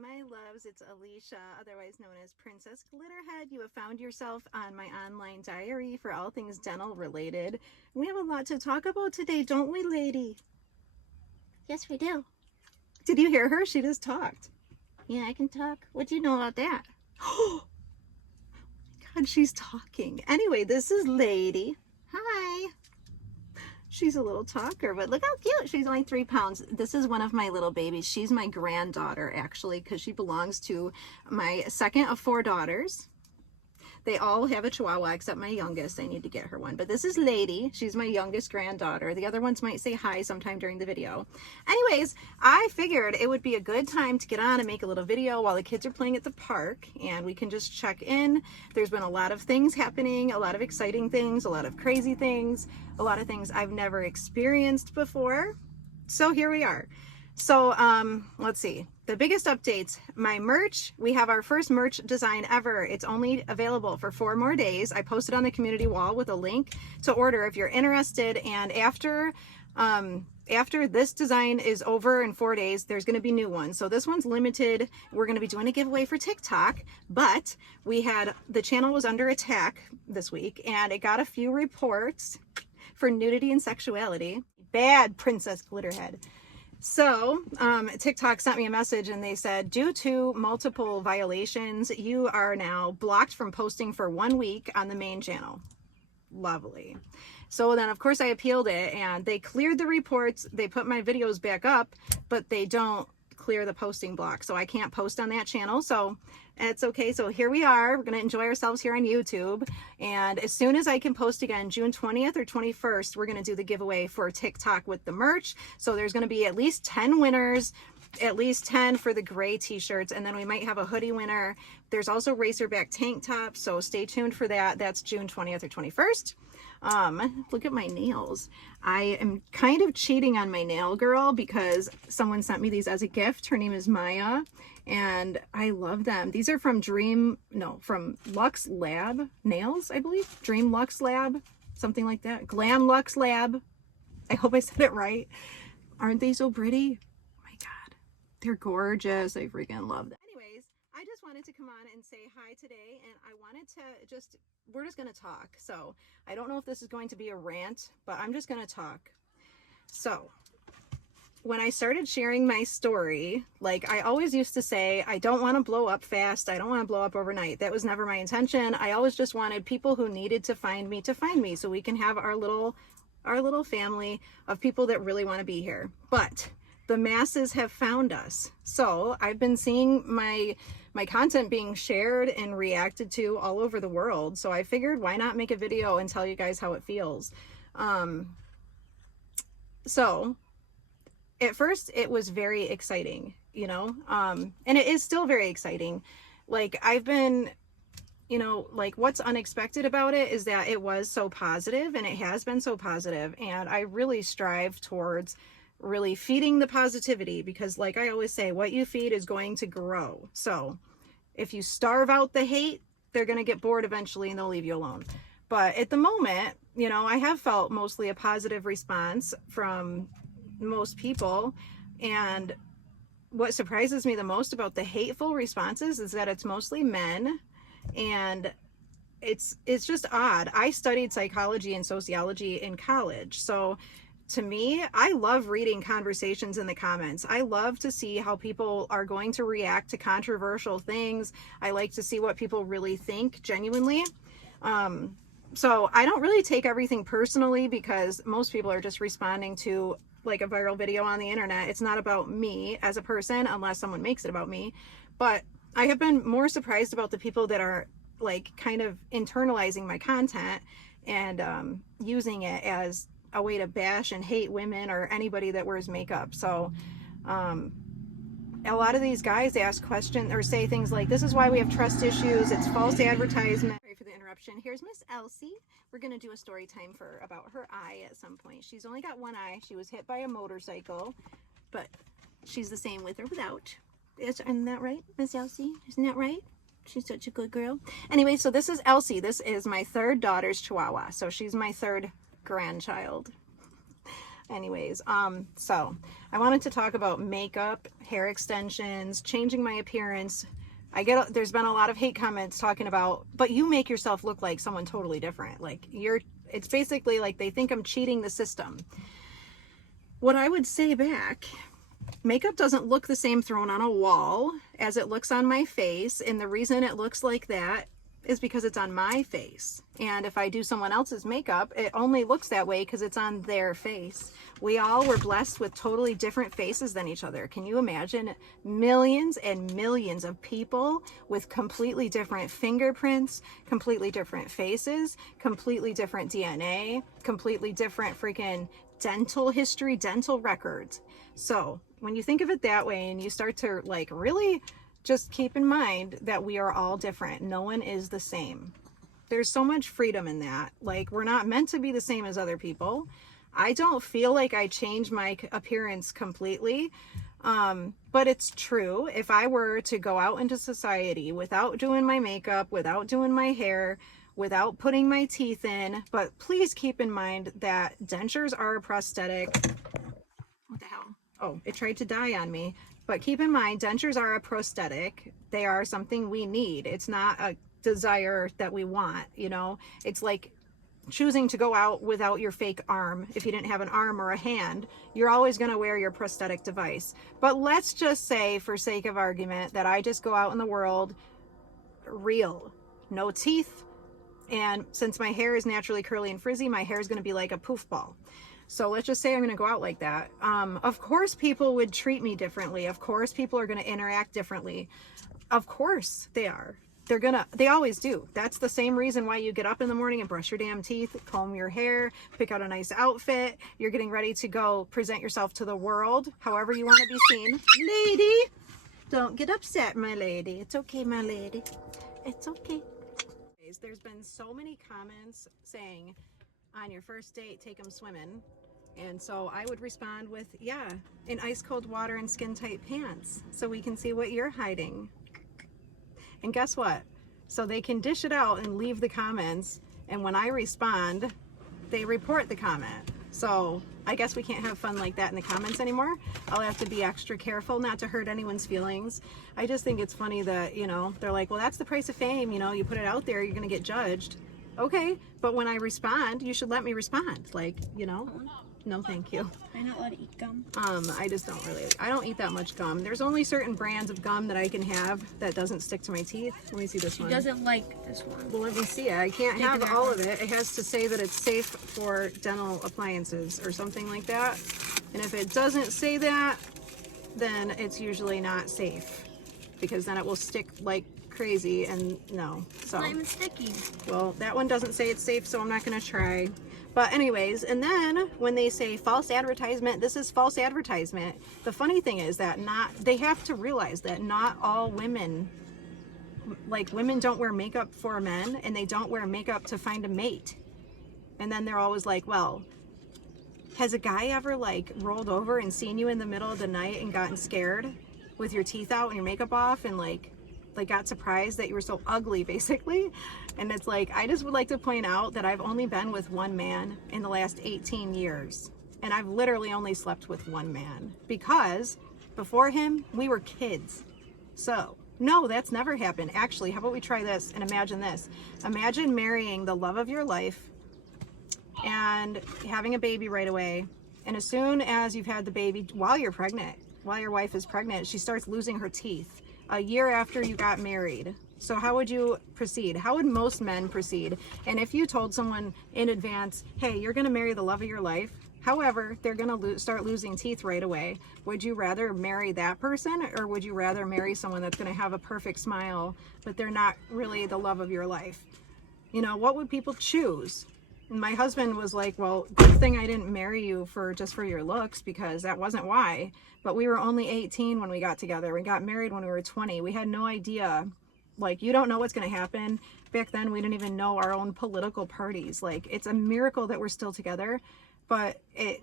my loves, it's Alicia, otherwise known as Princess Glitterhead. You have found yourself on my online diary for all things dental related. We have a lot to talk about today, don't we, lady? Yes, we do. Did you hear her? She just talked. Yeah, I can talk. What do you know about that? Oh my God, she's talking. Anyway, this is Lady. Hi. She's a little talker, but look how cute. She's only 3 pounds. This is one of my little babies. She's my granddaughter, actually, because she belongs to my second of 4 daughters. They all have a Chihuahua except my youngest. I need to get her one. But this is Lady. She's my youngest granddaughter. The other ones might say hi sometime during the video. Anyways, I figured it would be a good time to get on and make a little video while the kids are playing at the park. And we can just check in. There's been a lot of things happening, a lot of exciting things, a lot of crazy things, a lot of things I've never experienced before. So here we are. So let's see. The biggest updates, my merch, we have our first merch design ever. It's only available for 4 more days. I posted on the community wall with a link to order if you're interested. And after this design is over in 4 days, there's going to be new ones. So this one's limited. We're going to be doing a giveaway for TikTok, but the channel was under attack this week and it got a few reports for nudity and sexuality. Bad Princess Glitterhead. So TikTok sent me a message and they said, due to multiple violations, you are now blocked from posting for 1 week on the main channel. Lovely. So then of course I appealed it and they cleared the reports. They put my videos back up, but they don't clear the posting block. So I can't post on that channel. So it's okay. So here we are. We're going to enjoy ourselves here on YouTube. And as soon as I can post again, June 20th or 21st, we're going to do the giveaway for TikTok with the merch. So there's going to be at least 10 winners, at least 10 for the gray t-shirts. And then we might have a hoodie winner. There's also racerback tank tops. So stay tuned for that. That's June 20th or 21st. Look at my nails. I am kind of cheating on my nail girl because someone sent me these as a gift. Her name is Maya and I love them. These are from from Lux Lab Nails, I believe. Dream Lux Lab, something like that. Glam Lux Lab. I hope I said it right. Aren't they so pretty? Oh my God, they're gorgeous. I freaking love them. Anyways, I just wanted to come on and say hi today, and I wanted to we're just going to talk. So I don't know if this is going to be a rant, but I'm just going to talk. So when I started sharing my story, like I always used to say, I don't want to blow up fast. I don't want to blow up overnight. That was never my intention. I always just wanted people who needed to find me so we can have our little family of people that really want to be here. But the masses have found us. So I've been seeing my content being shared and reacted to all over the world. So I figured, why not make a video and tell you guys how it feels? So at first it was very exciting, you know, and it is still very exciting. Like I've been, you know, like what's unexpected about it is that it was so positive and it has been so positive. And I really strive towards really feeding the positivity because like I always say, what you feed is going to grow. So if you starve out the hate, they're going to get bored eventually and they'll leave you alone. But at the moment, you know, I have felt mostly a positive response from most people. And what surprises me the most about the hateful responses is that it's mostly men. And it's just odd. I studied psychology and sociology in college. So to me, I love reading conversations in the comments. I love to see how people are going to react to controversial things. I like to see what people really think genuinely. So I don't really take everything personally because most people are just responding to like a viral video on the internet. It's not about me as a person unless someone makes it about me. But I have been more surprised about the people that are like kind of internalizing my content and using it as a way to bash and hate women or anybody that wears makeup. So a lot of these guys ask questions or say things like, this is why we have trust issues, it's false advertisement. Sorry for the interruption. Here's Miss Elsie. We're going to do a story time for about her eye at some point. She's only got one eye. She was hit by a motorcycle, but she's the same with or without. Isn't that right, Miss Elsie? Isn't that right? She's such a good girl. Anyway, so this is Elsie. This is my 3rd daughter's Chihuahua. So she's my 3rd grandchild. Anyways, so I wanted to talk about makeup, hair extensions, changing my appearance. There's been a lot of hate comments talking about, but you make yourself look like someone totally different. Like it's basically like they think I'm cheating the system. What I would say back, makeup doesn't look the same thrown on a wall as it looks on my face. And the reason it looks like that is because it's on my face. And if I do someone else's makeup, it only looks that way because it's on their face. We all were blessed with totally different faces than each other. Can you imagine millions and millions of people with completely different fingerprints, completely different faces, completely different DNA, completely different freaking dental history, dental records? So when you think of it that way and you start to like really just keep in mind that we are all different. No one is the same. There's so much freedom in that. Like, we're not meant to be the same as other people. I don't feel like I changed my appearance completely. But it's true. If I were to go out into society without doing my makeup, without doing my hair, without putting my teeth in, but please keep in mind that dentures are a prosthetic. What the hell? Oh, it tried to die on me. But keep in mind, dentures are a prosthetic. They are something we need. It's not a desire that we want, you know? It's like choosing to go out without your fake arm. If you didn't have an arm or a hand, you're always going to wear your prosthetic device. But let's just say, for sake of argument, that I just go out in the world real, no teeth. And since my hair is naturally curly and frizzy, my hair is going to be like a poof ball. So let's just say I'm going to go out like that. Of course, people would treat me differently. Of course, people are going to interact differently. Of course they are. They always do. That's the same reason why you get up in the morning and brush your damn teeth, comb your hair, pick out a nice outfit. You're getting ready to go present yourself to the world, however you want to be seen. Lady, don't get upset, my lady. It's okay, my lady. It's okay. There's been so many comments saying, on your first date, take them swimming. And so I would respond with, yeah, in ice cold water and skin tight pants, so we can see what you're hiding. And guess what? So they can dish it out and leave the comments, and when I respond, they report the comment. So I guess we can't have fun like that in the comments anymore. I'll have to be extra careful not to hurt anyone's feelings. I just think it's funny that, you know, they're like, well, that's the price of fame. You know, you put it out there, you're gonna get judged. Okay, but when I respond, you should let me respond. Like, you know, no thank you. I'm not allowed to eat gum. I don't eat that much gum. There's only certain brands of gum that I can have that doesn't stick to my teeth. Let me see this one. She doesn't like this one. Well, let me see it. I can't have all of it. It has to say that it's safe for dental appliances or something like that. And if it doesn't say that, then it's usually not safe, because then it will stick like crazy, and no. So It's not even sticky. well, that one doesn't say it's safe, so I'm not gonna try. But anyways, and then when they say false advertisement, this is false advertisement. The funny thing is that they have to realize that not all women, like, women don't wear makeup for men, and they don't wear makeup to find a mate. And then they're always like, well, has a guy ever like rolled over and seen you in the middle of the night and gotten scared with your teeth out and your makeup off, and like got surprised that you were so ugly, basically? And it's like, I just would like to point out that I've only been with one man in the last 18 years. And I've literally only slept with one man, because before him, we were kids. So no, that's never happened. Actually, how about we try this and imagine this? Imagine marrying the love of your life and having a baby right away. And as soon as you've had the baby, while you're pregnant, while your wife is pregnant, she starts losing her teeth a year after you got married. So how would you proceed? How would most men proceed? And if you told someone in advance, hey, you're going to marry the love of your life, however, they're going to start losing teeth right away, would you rather marry that person, or would you rather marry someone that's going to have a perfect smile, but they're not really the love of your life? You know, what would people choose? And my husband was like, well, good thing I didn't marry you just for your looks, because that wasn't why. But we were only 18 when we got together. We got married when we were 20. We had no idea. Like, you don't know what's going to happen. Back then, we didn't even know our own political parties. Like, it's a miracle that we're still together. But it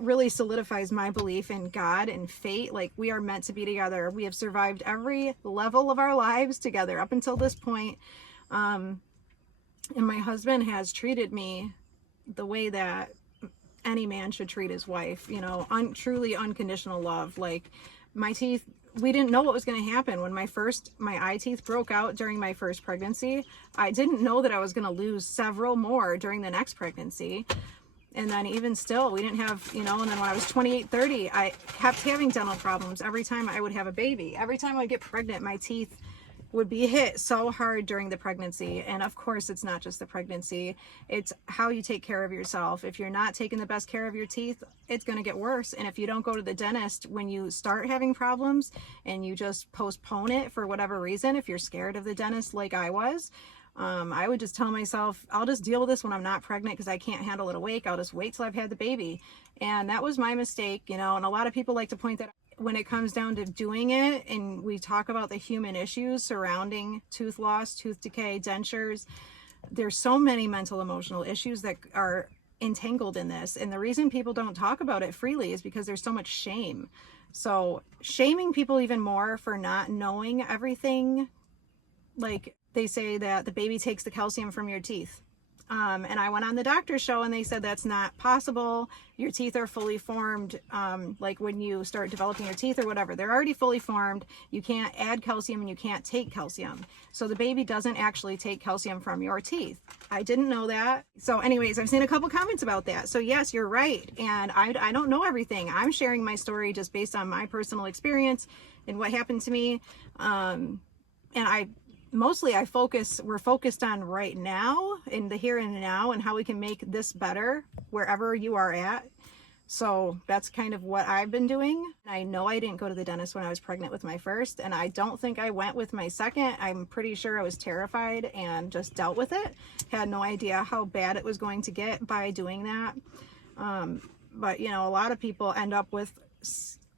really solidifies my belief in God and fate. Like, we are meant to be together. We have survived every level of our lives together up until this point. And my husband has treated me the way that any man should treat his wife, you know, truly unconditional love. Like my teeth, we didn't know what was going to happen when my eye teeth broke out during my first pregnancy. I didn't know that I was going to lose several more during the next pregnancy. And then even still, we didn't have, you know, and then when I was 28, 30, I kept having dental problems every time I would have a baby. Every time I would get pregnant, my teeth would be hit so hard during the pregnancy. And of course, it's not just the pregnancy, it's how you take care of yourself. If you're not taking the best care of your teeth, it's going to get worse. And if you don't go to the dentist when you start having problems and you just postpone it for whatever reason, if you're scared of the dentist like I was, I would just tell myself, I'll just deal with this when I'm not pregnant because I can't handle it awake. I'll just wait till I've had the baby. And that was my mistake, you know, and a lot of people like to point that out when it comes down to doing it. And we talk about the human issues surrounding tooth loss, tooth decay, dentures. There's so many mental, emotional issues that are entangled in this. And the reason people don't talk about it freely is because there's so much shame. So shaming people even more for not knowing everything, like they say that the baby takes the calcium from your teeth. And I went on the doctor's show and they said that's not possible. Your teeth are fully formed. Like when you start developing your teeth or whatever, they're already fully formed. You can't add calcium and you can't take calcium. So the baby doesn't actually take calcium from your teeth. I didn't know that. So anyways, I've seen a couple comments about that. So yes, you're right. And I don't know everything. I'm sharing my story just based on my personal experience and what happened to me. And we're focused on right now, in the here and now, and how we can make this better wherever you are at. So that's kind of what I've been doing. I know I didn't go to the dentist when I was pregnant with my first, and I don't think I went with my second. I'm pretty sure I was terrified and just dealt with it. Had no idea how bad it was going to get by doing that. But you know, a lot of people end up with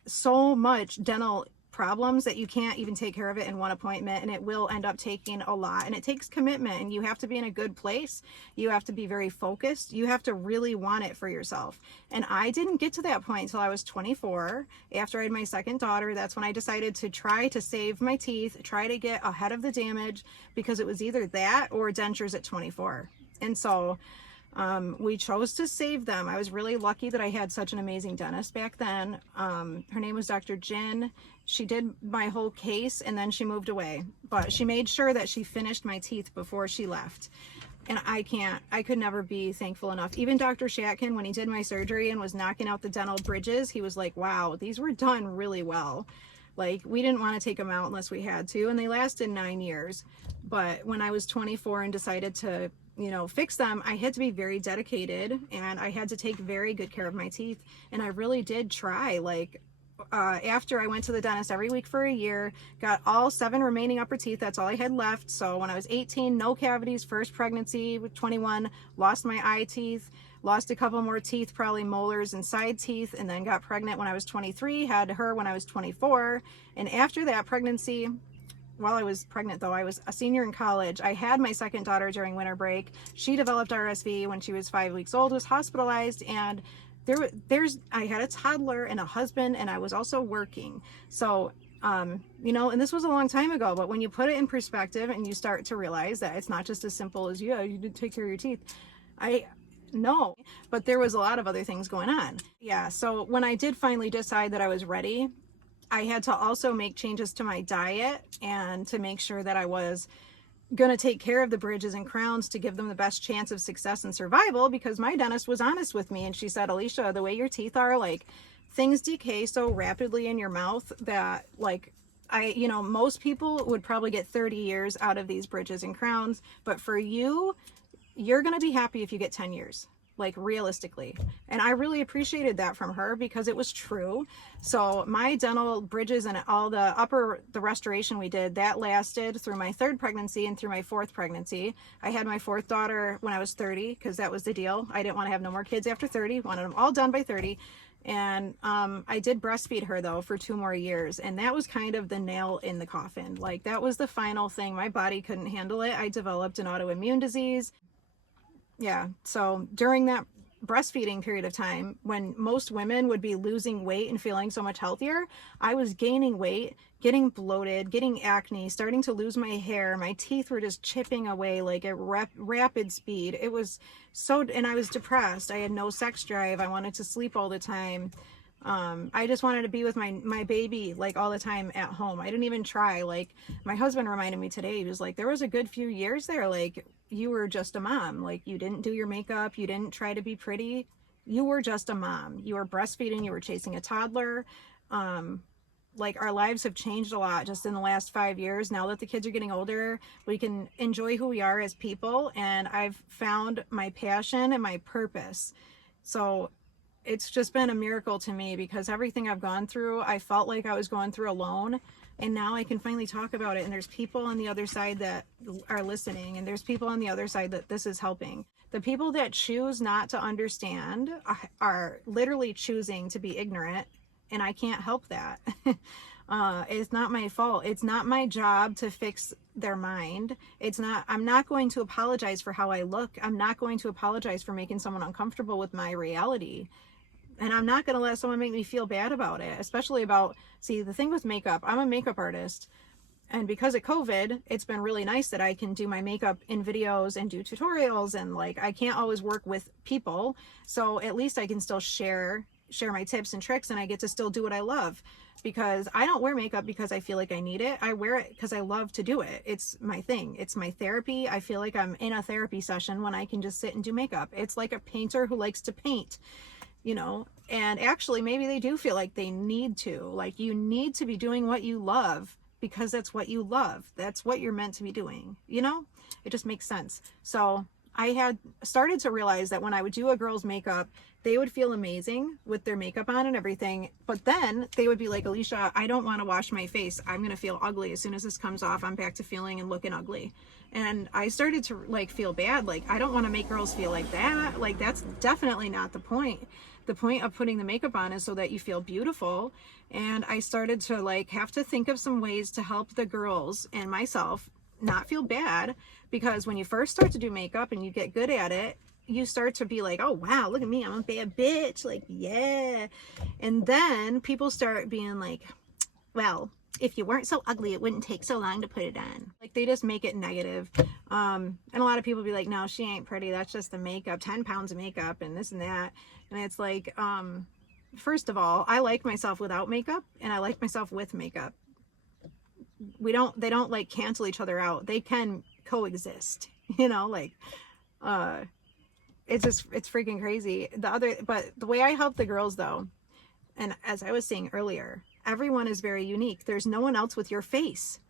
so much dental problems that you can't even take care of it in one appointment, and it will end up taking a lot, and it takes commitment, and you have to be in a good place. You have to be very focused. You have to really want it for yourself. And I didn't get to that point until I was 24. After I had my second daughter, that's when I decided to try to save my teeth, try to get ahead of the damage, because it was either that or dentures at 24. And so we chose to save them. I was really lucky that I had such an amazing dentist back then. Her name was Dr. Jin. She did my whole case and then she moved away, but she made sure that she finished my teeth before she left. And I could never be thankful enough. Even Dr. Shatkin, when he did my surgery and was knocking out the dental bridges, he was like, wow, these were done really well. Like, we didn't want to take them out unless we had to, and they lasted 9 years. But when I was 24 and decided to, you know, fix them, I had to be very dedicated, and I had to take very good care of my teeth. And I really did try. Like, after I went to the dentist every week for a year, got all 7 remaining upper teeth. That's all I had left. So when I was 18, no cavities, first pregnancy. With 21, lost my eye teeth, lost a couple more teeth, probably molars and side teeth, and then got pregnant when I was 23, had her when I was 24. And after that pregnancy, while I was pregnant though, I was a senior in college. I had my second daughter during winter break. She developed RSV when she was 5 weeks old, was hospitalized, and I had a toddler and a husband, and I was also working. So, you know, and this was a long time ago, but when you put it in perspective and you start to realize that it's not just as simple as, yeah, you did take care of your teeth. No, but there was a lot of other things going on. Yeah. So when I did finally decide that I was ready, I had to also make changes to my diet and to make sure that I was going to take care of the bridges and crowns to give them the best chance of success and survival, because my dentist was honest with me and she said, Alicia, the way your teeth are, like, things decay so rapidly in your mouth that, like, you know, most people would probably get 30 years out of these bridges and crowns, but for you, you're going to be happy if you get 10 years. Like, realistically. And I really appreciated that from her because it was true. So my dental bridges and all the restoration we did, that lasted through my 3rd pregnancy and through my 4th pregnancy. I had my 4th daughter when I was 30 because that was the deal. I didn't want to have no more kids after 30, wanted them all done by 30. And I did breastfeed her though for 2 more years, and that was kind of the nail in the coffin. Like, that was the final thing. My body couldn't handle it. I developed an autoimmune disease. Yeah, so during that breastfeeding period of time when most women would be losing weight and feeling so much healthier, I was gaining weight, getting bloated, getting acne, starting to lose my hair. My teeth were just chipping away like at rapid speed. It was so, and I was depressed. I had no sex drive. I wanted to sleep all the time. I just wanted to be with my baby like all the time at home. I didn't even try. Like my husband reminded me today, he was like, there was a good few years there, like you were just a mom. Like you didn't do your makeup, you didn't try to be pretty, you were just a mom. You were breastfeeding, you were chasing a toddler. Like our lives have changed a lot just in the last 5 years. Now that the kids are getting older, we can enjoy who we are as people, and I've found my passion and my purpose. So it's just been a miracle to me, because everything I've gone through, I felt like I was going through alone, and now I can finally talk about it, and there's people on the other side that are listening, and there's people on the other side that this is helping. The people that choose not to understand are literally choosing to be ignorant, and I can't help that. It's not my fault. It's not my job to fix their mind. I'm not going to apologize for how I look. I'm not going to apologize for making someone uncomfortable with my reality. And I'm not going to let someone make me feel bad about it, especially about, see, the thing with makeup, I'm a makeup artist. And because of COVID, it's been really nice that I can do my makeup in videos and do tutorials. And like, I can't always work with people. So at least I can still share my tips and tricks, and I get to still do what I love, because I don't wear makeup because I feel like I need it. I wear it because I love to do it. It's my thing. It's my therapy. I feel like I'm in a therapy session when I can just sit and do makeup. It's like a painter who likes to paint, you know, and actually maybe they do feel like they need to. Like, you need to be doing what you love because that's what you love. That's what you're meant to be doing, you know? It just makes sense. So I had started to realize that when I would do a girl's makeup, they would feel amazing with their makeup on and everything, but then they would be like, Alicia, I don't want to wash my face. I'm going to feel ugly. As soon as this comes off, I'm back to feeling and looking ugly. And I started to like feel bad. Like, I don't want to make girls feel like that. Like, that's definitely not the point. The point of putting the makeup on is so that you feel beautiful. And I started to like have to think of some ways to help the girls and myself not feel bad, because when you first start to do makeup and you get good at it, you start to be like, oh wow, look at me, I'm a bad bitch, like, yeah. And then people start being like, well, if you weren't so ugly, it wouldn't take so long to put it on. Like, they just make it negative. And a lot of people be like, no, she ain't pretty, that's just the makeup, 10 pounds of makeup and this and that. And it's like, first of all, I like myself without makeup, and I like myself with makeup. They don't like cancel each other out. They can coexist, you know, like, it's freaking crazy. But the way I help the girls though, and as I was saying earlier, everyone is very unique. There's no one else with your face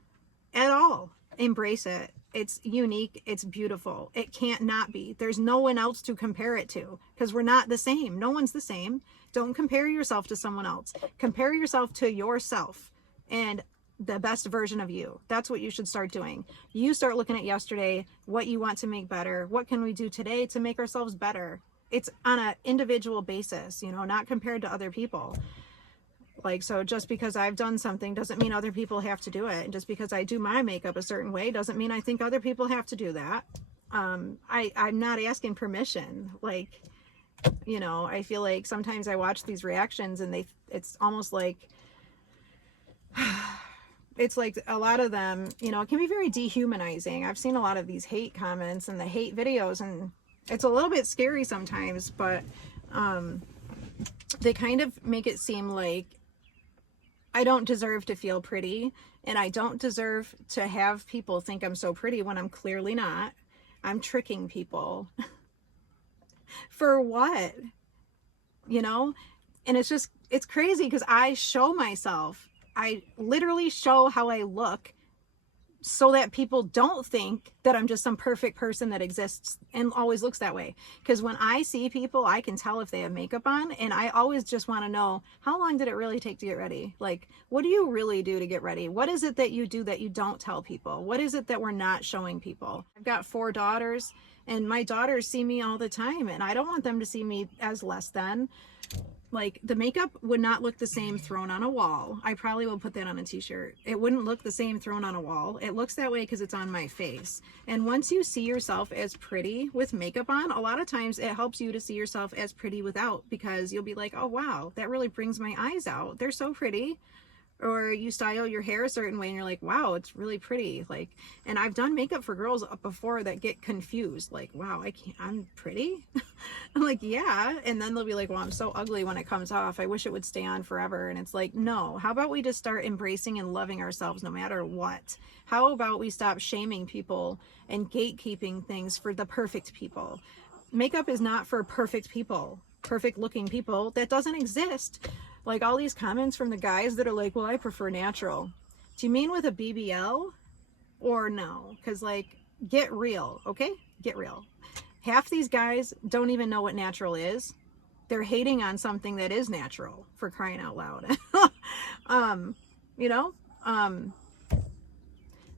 at all. Embrace it. It's unique. It's beautiful. It can't not be. There's no one else to compare it to, because we're not the same. No one's the same. Don't compare yourself to someone else. Compare yourself to yourself and the best version of you. That's what you should start doing. You start looking at yesterday, what you want to make better. What can we do today to make ourselves better? It's on an individual basis, you know, not compared to other people. Like, so just because I've done something doesn't mean other people have to do it. And just because I do my makeup a certain way doesn't mean I think other people have to do that. I'm not asking permission. Like, you know, I feel like sometimes I watch these reactions and it's almost like, it's like a lot of them, you know, it can be very dehumanizing. I've seen a lot of these hate comments and the hate videos, and it's a little bit scary sometimes, but they kind of make it seem like I don't deserve to feel pretty, and I don't deserve to have people think I'm so pretty when I'm clearly not. I'm tricking people. For what? You know? And it's crazy because I show myself. I literally show how I look so that people don't think that I'm just some perfect person that exists and always looks that way. Because when I see people, I can tell if they have makeup on, and I always just want to know, how long did it really take to get ready? Like, what do you really do to get ready? What is it that you do that you don't tell people? What is it that we're not showing people? I've got 4 daughters, and my daughters see me all the time, and I don't want them to see me as less than. like the makeup would not look the same thrown on a wall. I probably will put that on a t-shirt. It wouldn't look the same thrown on a wall. It looks that way because it's on my face. And once you see yourself as pretty with makeup on, a lot of times it helps you to see yourself as pretty without, because you'll be like, oh wow, that really brings my eyes out. They're so pretty. Or you style your hair a certain way and you're like, wow, it's really pretty. Like, and I've done makeup for girls before that get confused, like, wow, I'm pretty. I'm like, yeah. And then they'll be like, well, I'm so ugly when it comes off, I wish it would stay on forever. And it's like, no, how about we just start embracing and loving ourselves no matter what? How about we stop shaming people and gatekeeping things for the perfect people? Makeup is not for perfect people, perfect looking people. That doesn't exist. Like all these comments from the guys that are like, well, I prefer natural. Do you mean with a BBL or no? Because like, get real, okay? Get real. Half these guys don't even know what natural is. They're hating on something that is natural, for crying out loud. You know,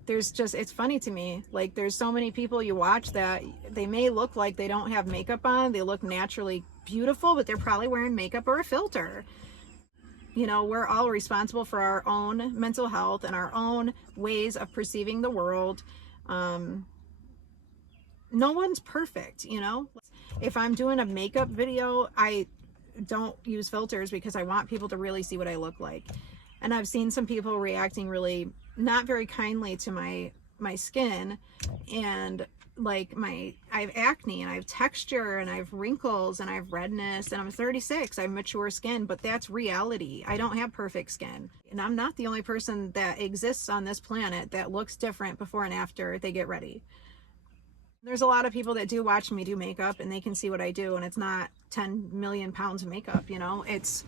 there's just, it's funny to me. Like there's so many people you watch that they may look like they don't have makeup on. They look naturally beautiful, but they're probably wearing makeup or a filter. You know, we're all responsible for our own mental health and our own ways of perceiving the world. No one's perfect, you know. If I'm doing a makeup video, I don't use filters because I want people to really see what I look like. And I've seen some people reacting really not very kindly to my skin, and like I have acne and I have texture and I have wrinkles and I have redness, and I'm 36, I have mature skin, but that's reality. I don't have perfect skin, and I'm not the only person that exists on this planet that looks different before and after they get ready. There's a lot of people that do watch me do makeup and they can see what I do, and it's not 10 million pounds of makeup, you know. It's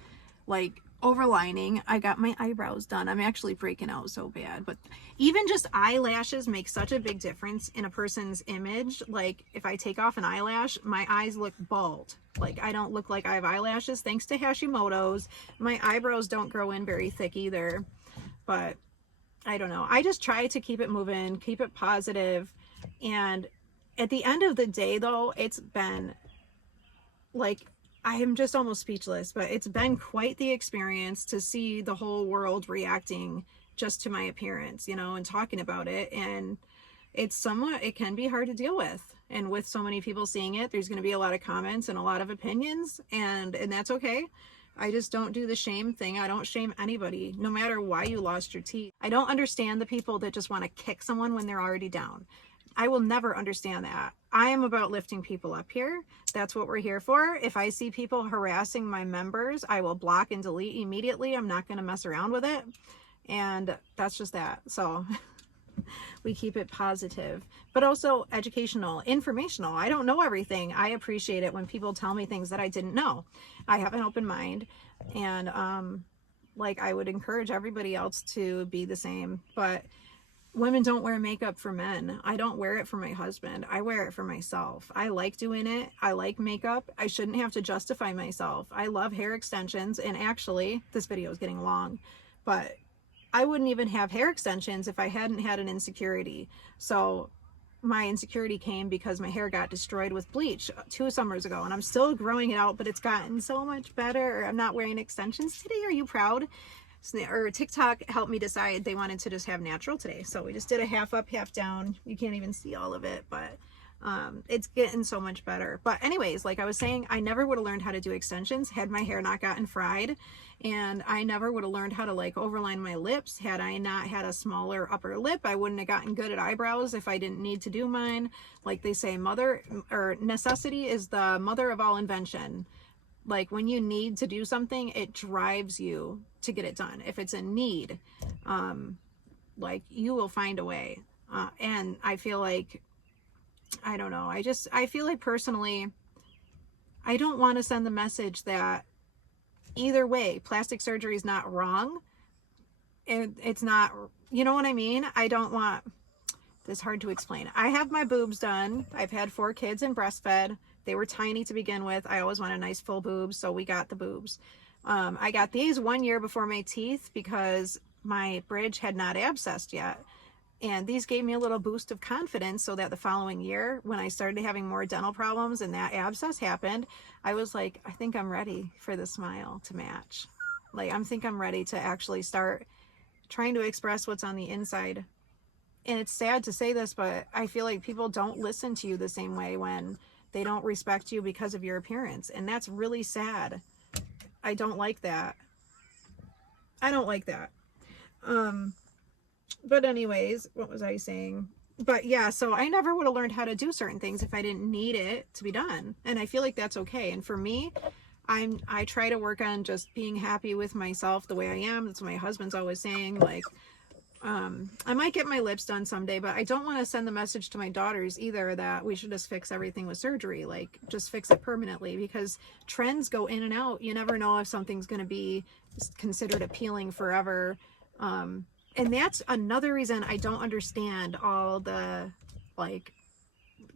like overlining. I got my eyebrows done. I'm actually breaking out so bad, but even just eyelashes make such a big difference in a person's image. Like if I take off an eyelash, my eyes look bald. Like I don't look like I have eyelashes thanks to Hashimoto's. My eyebrows don't grow in very thick either, but I don't know. I just try to keep it moving, keep it positive. And at the end of the day though, it's been like, I am just almost speechless, but it's been quite the experience to see the whole world reacting just to my appearance, you know, and talking about it. And it can be hard to deal with. And with so many people seeing it, there's going to be a lot of comments and a lot of opinions, and that's okay. I just don't do the shame thing. I don't shame anybody, no matter why you lost your teeth. I don't understand the people that just want to kick someone when they're already down. I will never understand that. I am about lifting people up here. That's what we're here for. If I see people harassing my members, I will block and delete immediately. I'm not going to mess around with it. And that's just that. So we keep it positive, but also educational, informational. I don't know everything. I appreciate it when people tell me things that I didn't know. I have an open mind, and like I would encourage everybody else to be the same. But women don't wear makeup for men. I don't wear it for my husband. I wear it for myself. I like doing it. I like makeup. I shouldn't have to justify myself. I love hair extensions. And actually, this video is getting long, but I wouldn't even have hair extensions if I hadn't had an insecurity. So my insecurity came because my hair got destroyed with bleach 2 summers ago, and I'm still growing it out, but it's gotten so much better. I'm not wearing extensions today. Are you proud? Or TikTok helped me decide they wanted to just have natural today. So we just did a half up, half down. You can't even see all of it, but it's getting so much better. But anyways, like I was saying, I never would have learned how to do extensions had my hair not gotten fried. And I never would have learned how to like overline my lips had I not had a smaller upper lip. I wouldn't have gotten good at eyebrows if I didn't need to do mine. Like they say, necessity is the mother of all invention. Like when you need to do something, it drives you to get it done. If it's a need, like you will find a way. And I feel like, I don't know. I feel like personally, I don't want to send the message that either way, plastic surgery is not wrong. It's not, you know what I mean? I don't want, this is hard to explain. I have my boobs done. I've had 4 kids and breastfed. They were tiny to begin with. I always wanted nice full boobs, so we got the boobs. I got these 1 year before my teeth because my bridge had not abscessed yet. And these gave me a little boost of confidence so that the following year, when I started having more dental problems and that abscess happened, I was like, I think I'm ready for the smile to match. Like, I think I'm ready to actually start trying to express what's on the inside. And it's sad to say this, but I feel like people don't listen to you the same way when they don't respect you because of your appearance. And that's really sad. I don't like that. I don't like that. But anyways, what was I saying? But yeah, so I never would have learned how to do certain things if I didn't need it to be done. And I feel like that's okay. And for me, I try to work on just being happy with myself the way I am. That's what my husband's always saying. Like, I might get my lips done someday, but I don't want to send the message to my daughters either that we should just fix everything with surgery, like just fix it permanently, because trends go in and out. You never know if something's going to be considered appealing forever. And that's another reason I don't understand all the like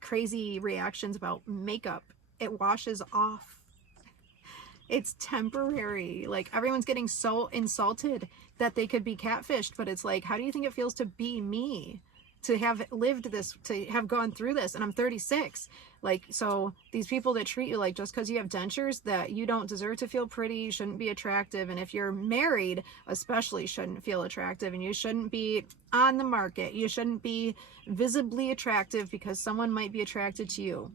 crazy reactions about makeup. It washes off. It's temporary. Like, everyone's getting so insulted that they could be catfished, but it's like, how do you think it feels to be me? To have lived this, to have gone through this, and I'm 36. Like, so these people that treat you like just because you have dentures that you don't deserve to feel pretty, you shouldn't be attractive, and if you're married especially shouldn't feel attractive, and you shouldn't be on the market, you shouldn't be visibly attractive because someone might be attracted to you.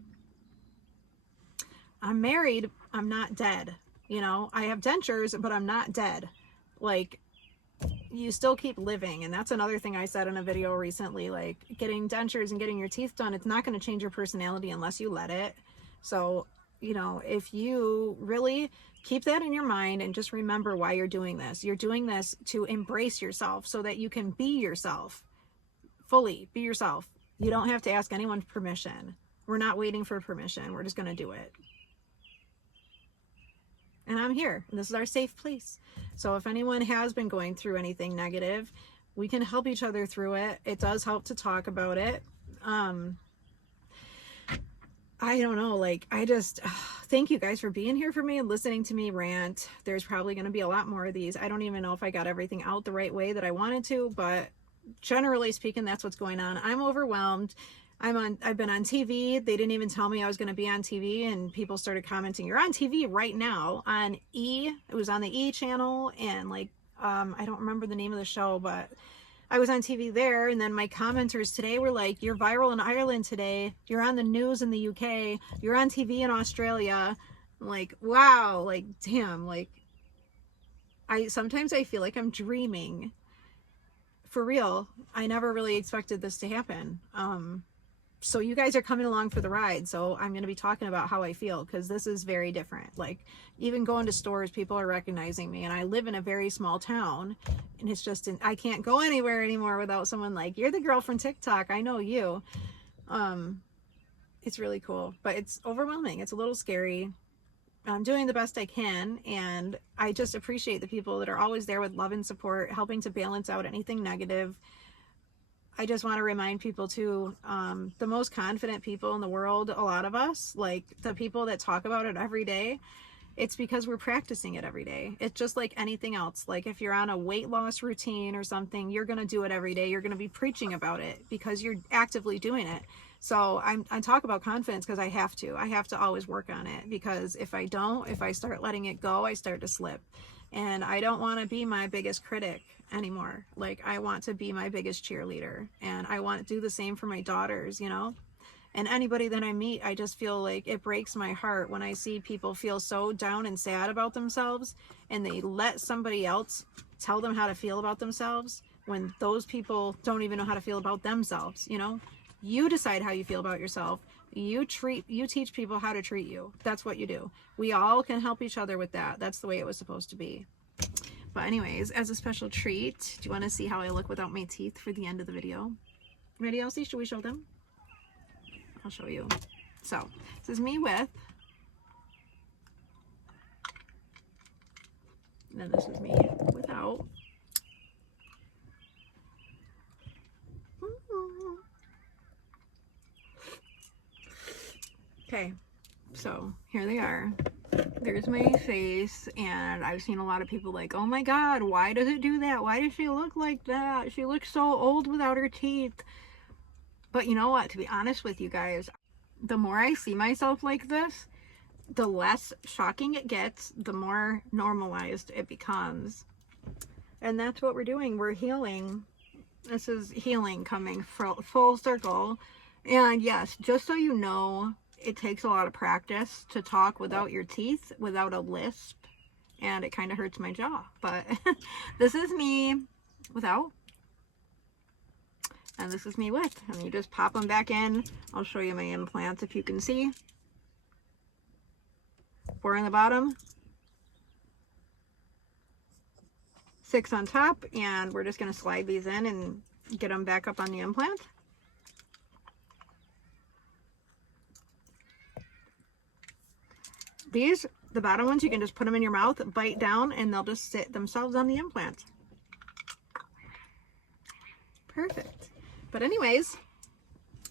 I'm married, I'm not dead. You know, I have dentures, but I'm not dead. Like, you still keep living. And that's another thing I said in a video recently, like, getting dentures and getting your teeth done, it's not going to change your personality unless you let it. So, you know, if you really keep that in your mind and just remember why you're doing this. You're doing this to embrace yourself so that you can be yourself. Fully be yourself. You don't have to ask anyone's permission. We're not waiting for permission. We're just going to do it. And I'm here, and this is our safe place. So if anyone has been going through anything negative, we can help each other through it. It does help to talk about it. I don't know, like, I just thank you guys for being here for me and listening to me rant. There's probably going to be a lot more of these. I don't even know if I got everything out the right way that I wanted to, but generally speaking, that's what's going on. I'm overwhelmed. I've been on TV. They didn't even tell me I was going to be on TV, and people started commenting, you're on TV right now on E. It was on the E channel, and like, I don't remember the name of the show, but I was on TV there. And then my commenters today were like, you're viral in Ireland today. You're on the news in the UK. You're on TV in Australia. I'm like, wow, like, damn, like, sometimes I feel like I'm dreaming. For real. I never really expected this to happen. So you guys are coming along for the ride. So I'm going to be talking about how I feel, because this is very different. Like, even going to stores, people are recognizing me, and I live in a very small town, and it's just, I can't go anywhere anymore without someone like, you're the girl from TikTok. I know you. It's really cool, but it's overwhelming. It's a little scary. I'm doing the best I can, and I just appreciate the people that are always there with love and support, helping to balance out anything negative. I just want to remind people too, the most confident people in the world, a lot of us, like the people that talk about it every day, it's because we're practicing it every day. It's just like anything else. Like, if you're on a weight loss routine or something, you're going to do it every day. You're going to be preaching about it because you're actively doing it. So I talk about confidence because I have to always work on it, because if I don't, if I start letting it go, I start to slip. And I don't want to be my biggest critic anymore. Like, I want to be my biggest cheerleader, and I want to do the same for my daughters, you know? And anybody that I meet, I just feel like it breaks my heart when I see people feel so down and sad about themselves, and they let somebody else tell them how to feel about themselves when those people don't even know how to feel about themselves, you know? You decide how you feel about yourself. You teach people how to treat you. That's what you do. We all can help each other with that. That's the way it was supposed to be. But anyways, as a special treat, do you want to see how I look without my teeth for the end of the video? Ready, Elsie? Should we show them? I'll show you. So, this is me with. And then this is me without. Okay, so here they are. there's my face, and I've seen a lot of people like, oh my god, why does it do that? Why does she look like that? She looks so old without her teeth. But you know what, to be honest with you guys, the more I see myself like this, the less shocking it gets, the more normalized it becomes. And that's what we're doing. We're healing. This is healing coming full circle. And yes, just so you know, it takes a lot of practice to talk without your teeth, without a lisp. And it kind of hurts my jaw. But this is me without. And this is me with. And you just pop them back in. I'll show you my implants if you can see. 4 on the bottom. 6 on top. And we're just going to slide these in and get them back up on the implant. These, the bottom ones, you can just put them in your mouth, bite down, and they'll just sit themselves on the implant. Perfect. But anyways,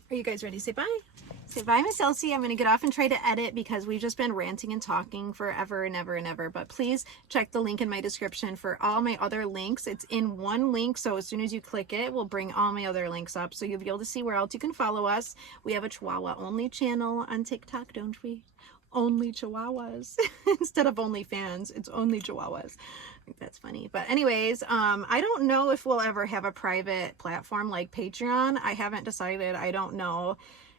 are you guys ready to say bye? Say bye, Miss Elsie. I'm going to get off and try to edit because we've just been ranting and talking forever and ever and ever. But please check the link in my description for all my other links. It's in one link, so as soon as you click it, we'll bring all my other links up. So you'll be able to see where else you can follow us. We have a Chihuahua only channel on TikTok, don't we? Only Chihuahuas. Instead of only fans, it's only Chihuahuas. I think that's funny. But anyways, I don't know if we'll ever have a private platform like Patreon. I haven't decided. I don't know.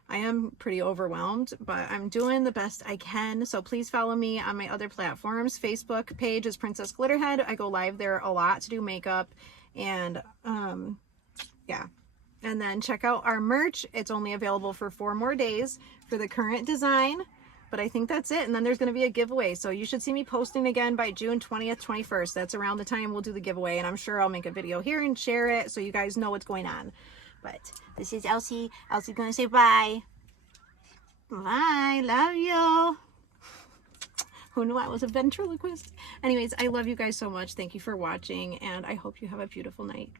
I am pretty overwhelmed, but I'm doing the best I can. So please follow me on my other platforms. Facebook page is Princess Glitterhead. I go live there a lot to do makeup, and yeah. And then check out our merch. It's only available for 4 more days for the current design. But I think that's it. And then there's going to be a giveaway. So you should see me posting again by June 20th, 21st. That's around the time we'll do the giveaway. And I'm sure I'll make a video here and share it so you guys know what's going on. But this is Elsie. Elsie's going to say bye. Bye. Love you. Who knew I was a ventriloquist? Anyways, I love you guys so much. Thank you for watching. And I hope you have a beautiful night.